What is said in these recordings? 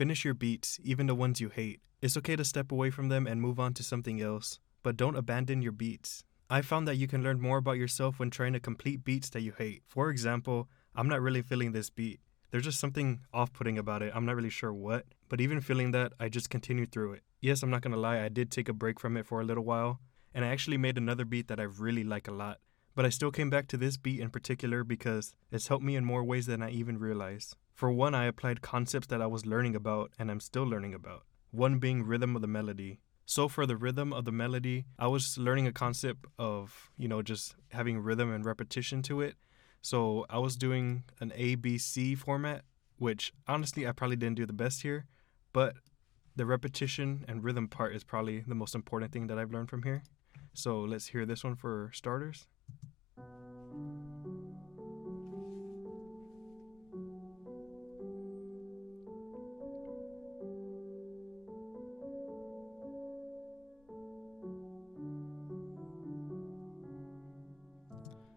Finish your beats, even the ones you hate. It's okay to step away from them and move on to something else, but don't abandon your beats. I found that you can learn more about yourself when trying to complete beats that you hate. For example, I'm not really feeling this beat. There's just something off-putting about it. I'm not really sure what, but even feeling that, I just continued through it. Yes, I'm not gonna lie, I did take a break from it for a little while, and I actually made another beat that I really like a lot. But I still came back to this beat in particular because it's helped me in more ways than I even realized. For one, I applied concepts that I was learning about and I'm still learning about. One being rhythm of the melody. So for the rhythm of the melody, I was learning a concept of, just having rhythm and repetition to it. So I was doing an ABC format, which honestly I probably didn't do the best here, but the repetition and rhythm part is probably the most important thing that I've learned from here. So let's hear this one for starters.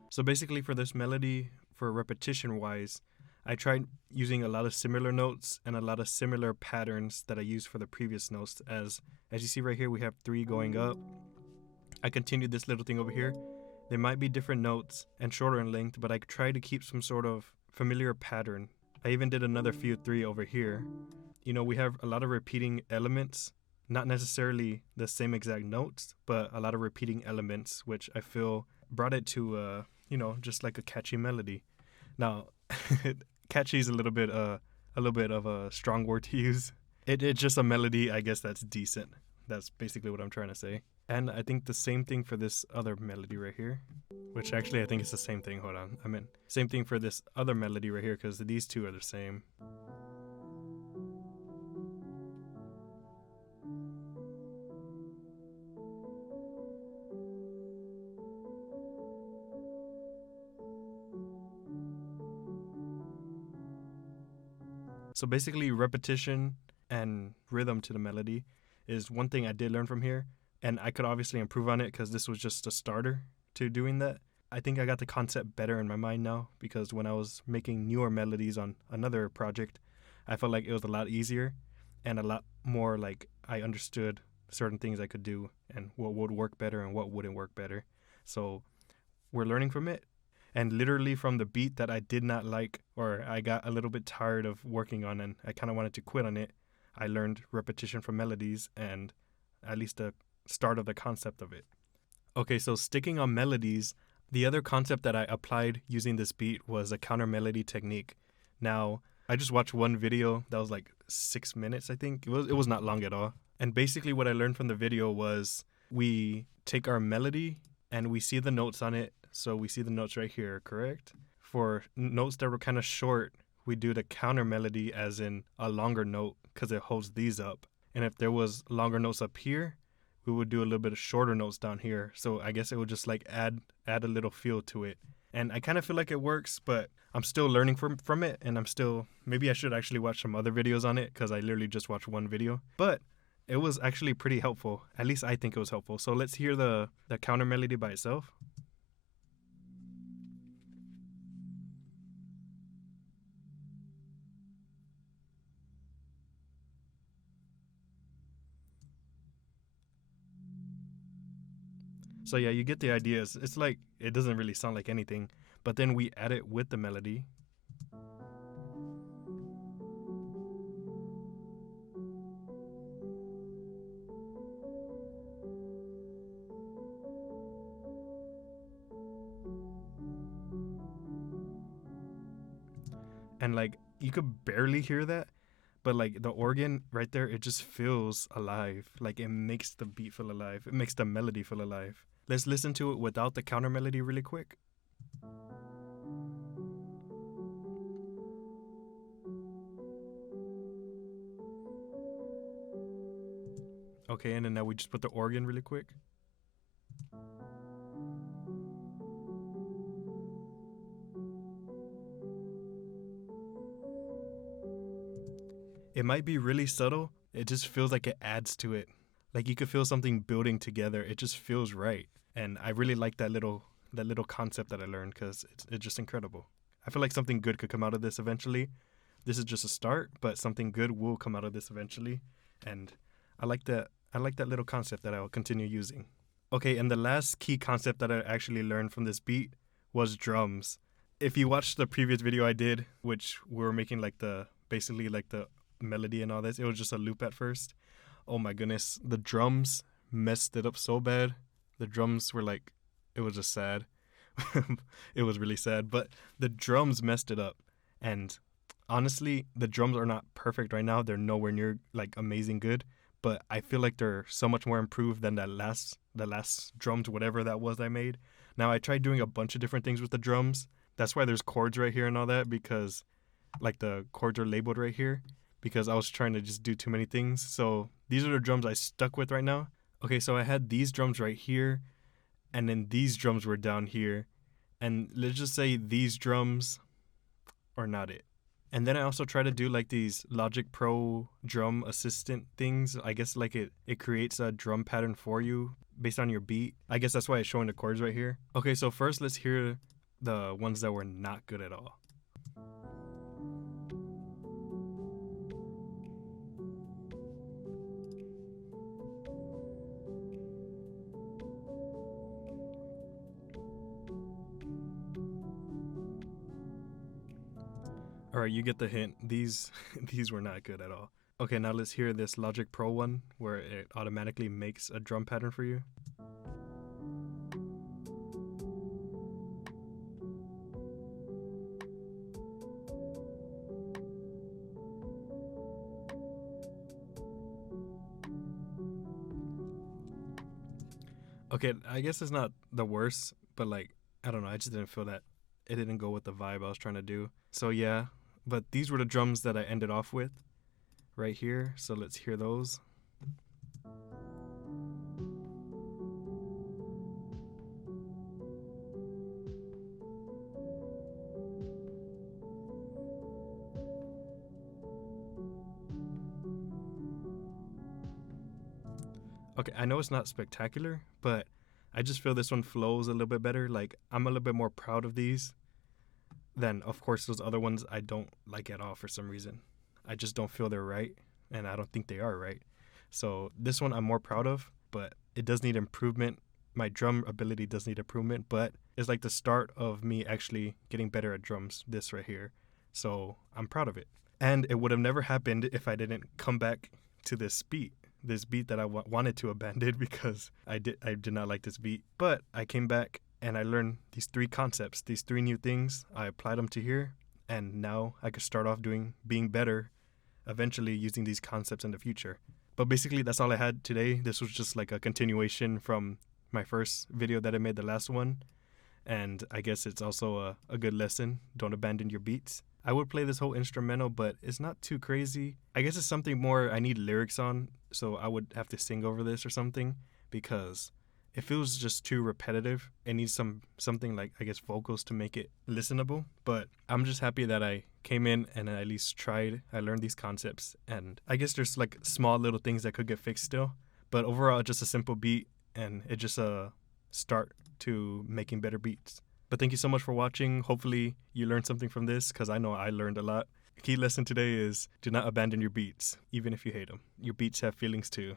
So basically for this melody, for repetition wise, I tried using a lot of similar notes and a lot of similar patterns that I used for the previous notes. As you see right here, we have 3 going up. I continued this little thing over here. They might be different notes and shorter in length, but I tried to keep some sort of familiar pattern. I even did another few 3 over here. We have a lot of repeating elements, not necessarily the same exact notes, but a lot of repeating elements, which I feel brought it to, just like a catchy melody. Now, catchy is a little bit of a strong word to use. It's just a melody, I guess, that's decent. That's basically what I'm trying to say. And I think the same thing for this other melody right here, which actually I think it's the same thing. Hold on. I meant same thing for this other melody right here because these two are the same. So basically repetition and rhythm to the melody is one thing I did learn from here, and I could obviously improve on it because this was just a starter to doing that. I think I got the concept better in my mind now because when I was making newer melodies on another project, I felt like it was a lot easier and a lot more like I understood certain things I could do and what would work better and what wouldn't work better. So we're learning from it. And literally from the beat that I did not like or I got a little bit tired of working on and I kind of wanted to quit on it, I learned repetition from melodies and at least the start of the concept of it. Okay, so sticking on melodies, the other concept that I applied using this beat was a counter melody technique. Now, I just watched one video that was like 6 minutes, I think. It was not long at all. And basically what I learned from the video was we take our melody and we see the notes on it. So we see the notes right here, correct? For notes that were kind of short, we do the counter melody as in a longer note because it holds these up. And if there was longer notes up here, we would do a little bit of shorter notes down here. So I guess it would just like add a little feel to it. And I kind of feel like it works, but I'm still learning from it. And maybe I should actually watch some other videos on it because I literally just watched one video. But it was actually pretty helpful. At least I think it was helpful. So let's hear the counter melody by itself. So yeah, you get the idea. It's like, it doesn't really sound like anything, but then we add it with the melody. And like, you could barely hear that, but like the organ right there, it just feels alive. Like it makes the beat feel alive. It makes the melody feel alive. Let's listen to it without the counter melody really quick. Okay, and then now we just put the organ really quick. It might be really subtle. It just feels like it adds to it. Like you could feel something building together. It just feels right. And I really like that little concept that I learned because it's just incredible. I feel like something good could come out of this eventually. this is just a start, but something good will come out of this eventually. And I like that. I like that little concept that I will continue using. Okay, and the last key concept that I actually learned from this beat was drums. If you watched the previous video I did, which we were making like basically like the melody and all this, it was just a loop at first. Oh my goodness, the drums messed it up so bad. The drums were like, it was just sad. It was really sad, but the drums messed it up. And honestly, the drums are not perfect right now. They're nowhere near like amazing good, but I feel like they're so much more improved than the last drums, whatever that was I made. Now I tried doing a bunch of different things with the drums. That's why there's chords right here and all that, because like the chords are labeled right here, because I was trying to just do too many things. So these are the drums I stuck with right now. Okay, so I had these drums right here, and then these drums were down here. And let's just say these drums are not it. And then I also try to do like these Logic Pro drum assistant things. I guess like it creates a drum pattern for you based on your beat. I guess that's why it's showing the chords right here. Okay, so first let's hear the ones that were not good at all. Alright, you get the hint. These were not good at all. Okay, now let's hear this Logic Pro one where it automatically makes a drum pattern for you. Okay, I guess it's not the worst, but like, I don't know, I just didn't feel that it didn't go with the vibe I was trying to do. So yeah, but these were the drums that I ended off with right here. So let's hear those. Okay, I know it's not spectacular, but I just feel this one flows a little bit better. Like, I'm a little bit more proud of these than, of course, those other ones I don't like at all for some reason. I just don't feel they're right, and I don't think they are right. So this one I'm more proud of, but it does need improvement. My drum ability does need improvement, but it's like the start of me actually getting better at drums, this right here. So I'm proud of it. And it would have never happened if I didn't come back to this beat that I wanted to abandon because I did not like this beat. But I came back and I learned these three concepts, these three new things. I applied them to here, and now I could start off being better, eventually using these concepts in the future. But basically, that's all I had today. This was just like a continuation from my first video that I made, the last one. And I guess it's also a good lesson. Don't abandon your beats. I would play this whole instrumental, but it's not too crazy. I guess it's something more I need lyrics on, so I would have to sing over this or something, because it feels just too repetitive. It needs something like, I guess, vocals to make it listenable. But I'm just happy that I came in and I at least tried. I learned these concepts, and I guess there's like small little things that could get fixed still. But overall, just a simple beat, and it's just a start to making better beats. But thank you so much for watching. Hopefully you learned something from this, because I know I learned a lot. The key lesson today is do not abandon your beats, even if you hate them. Your beats have feelings too.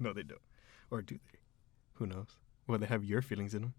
No, they don't. Or do they? Who knows? Well, they have your feelings in them.